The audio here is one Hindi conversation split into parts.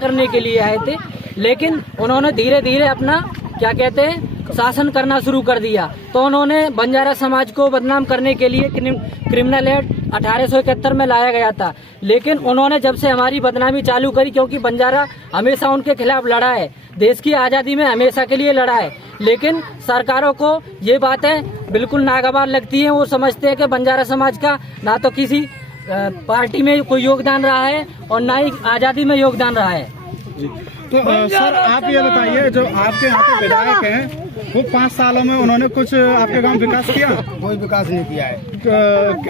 करने के लिए आए थे, लेकिन उन्होंने धीरे धीरे अपना क्या कहते हैं शासन करना शुरू कर दिया। तो उन्होंने बंजारा समाज को बदनाम करने के लिए क्रिमिनल एक्ट 1871 में लाया गया था, लेकिन उन्होंने जब से हमारी बदनामी चालू करी, क्योंकि बंजारा हमेशा उनके खिलाफ लड़ा है, देश की आज़ादी में हमेशा के लिए लड़ा है, लेकिन सरकारों को ये बातें बिल्कुल नागवार लगती हैं। वो समझते हैं कि बंजारा समाज का ना तो किसी पार्टी में कोई योगदान रहा है और ना ही आज़ादी में योगदान रहा है। तो सर आप ये बताइए, जो आपके यहाँ के विधायक हैं वो 5 सालों में उन्होंने कुछ आपके गांव विकास किया? कोई विकास नहीं किया है।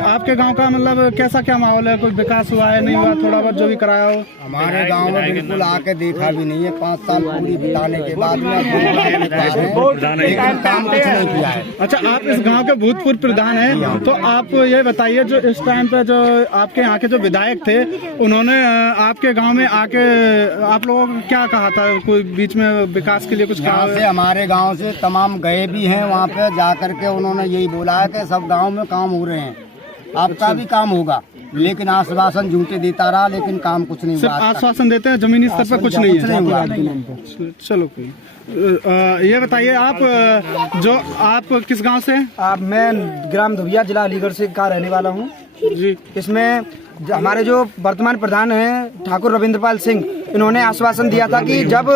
आपके गांव का मतलब कैसा क्या माहौल है? कुछ विकास हुआ है, नहीं हुआ? थोड़ा बहुत जो भी कराया हो। हमारे गांव में बिल्कुल आके देखा भी नहीं है। 5 साल पूरी बिताने के बाद में लेकिन काम कुछ नहीं किया है। अच्छा, आप इस गांव के भूतपूर्व प्रधान हैं, तो आप ये बताइए, जो इस टाइम पे जो आपके यहाँ के जो विधायक थे, उन्होंने आपके गाँव में आके आप लोगों को क्या कहा था? कोई बीच में विकास के लिए कुछ कहा? से हमारे गांव से तमाम गए भी हैं, वहाँ पे जा करके उन्होंने यही बोला है कि सब गांव में काम हो रहे हैं, आपका भी काम होगा, लेकिन आश्वासन झूठे देता रहा, लेकिन काम कुछ नहीं हुआ। आश्वासन देते हैं, जमीनी स्तर पर कुछ नहीं है। चलो कोई ये बताइए, आप किस गांव से हैं? मैं ग्राम धुबिया, जिला अलीगढ़ से का रहने वाला हूँ जी। इसमें हमारे जो वर्तमान प्रधान हैं ठाकुर रविंद्रपाल सिंह, इन्होंने आश्वासन दिया था कि जब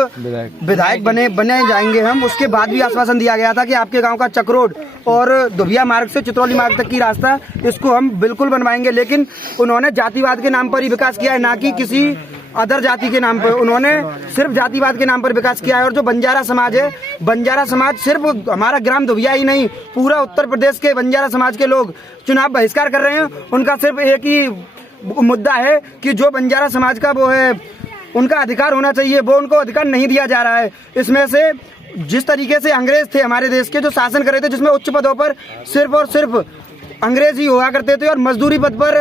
विधायक बने जाएंगे हम, उसके बाद भी आश्वासन दिया गया था कि आपके गांव का चक्रोड और धुबिया मार्ग से चित्रौली मार्ग तक की रास्ता, इसको हम बिल्कुल बनवाएंगे। लेकिन उन्होंने जातिवाद के नाम पर ही विकास किया है, ना कि किसी अदर जाति के नाम पर। उन्होंने सिर्फ जातिवाद के नाम पर विकास किया है। और जो बंजारा समाज है, बंजारा समाज सिर्फ हमारा ग्राम धुबिया ही नहीं, पूरा उत्तर प्रदेश के बंजारा समाज के लोग चुनाव बहिष्कार कर रहे हैं। उनका सिर्फ एक ही मुद्दा है कि जो बंजारा समाज का वो है, उनका अधिकार होना चाहिए, वो उनको अधिकार नहीं दिया जा रहा है। इसमें से जिस तरीके से अंग्रेज थे हमारे देश के, जो शासन कर रहे थे, जिसमें उच्च पदों पर सिर्फ और सिर्फ अंग्रेज ही हुआ करते थे और मजदूरी पद पर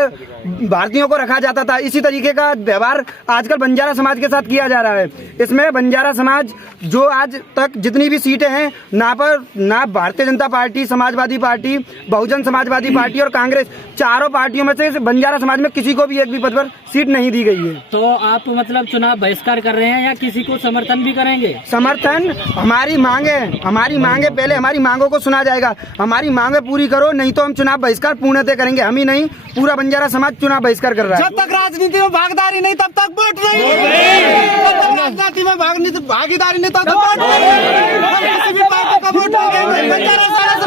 भारतीयों को रखा जाता था, इसी तरीके का व्यवहार आजकल बंजारा समाज के साथ किया जा रहा है। इसमें बंजारा समाज जो आज तक जितनी भी सीटें हैं, ना Bharatiya Janata party, Samajwadi party, Bahujan Samajwadi party और कांग्रेस, चारों पार्टियों में से बंजारा समाज में किसी को भी एक भी पद पर सीट नहीं दी गई है। तो आप मतलब चुनाव बहिष्कार कर रहे हैं या किसी को समर्थन भी करेंगे? समर्थन हमारी मांगे पहले हमारी मांगों को सुना जाएगा। हमारी मांगे पूरी करो, नहीं तो हम चुनाव बहिष्कार पूर्णतः करेंगे। हम ही नहीं, पूरा बंजारा समाज चुनाव बहिष्कार कर रहा है। जब तक राजनीति में भागीदारी नहीं, तब तक वोट नहीं। राजनीति में भागीदारी नहीं, तब तक वोट नहीं। किसी भी पार्टी का वोट नहीं।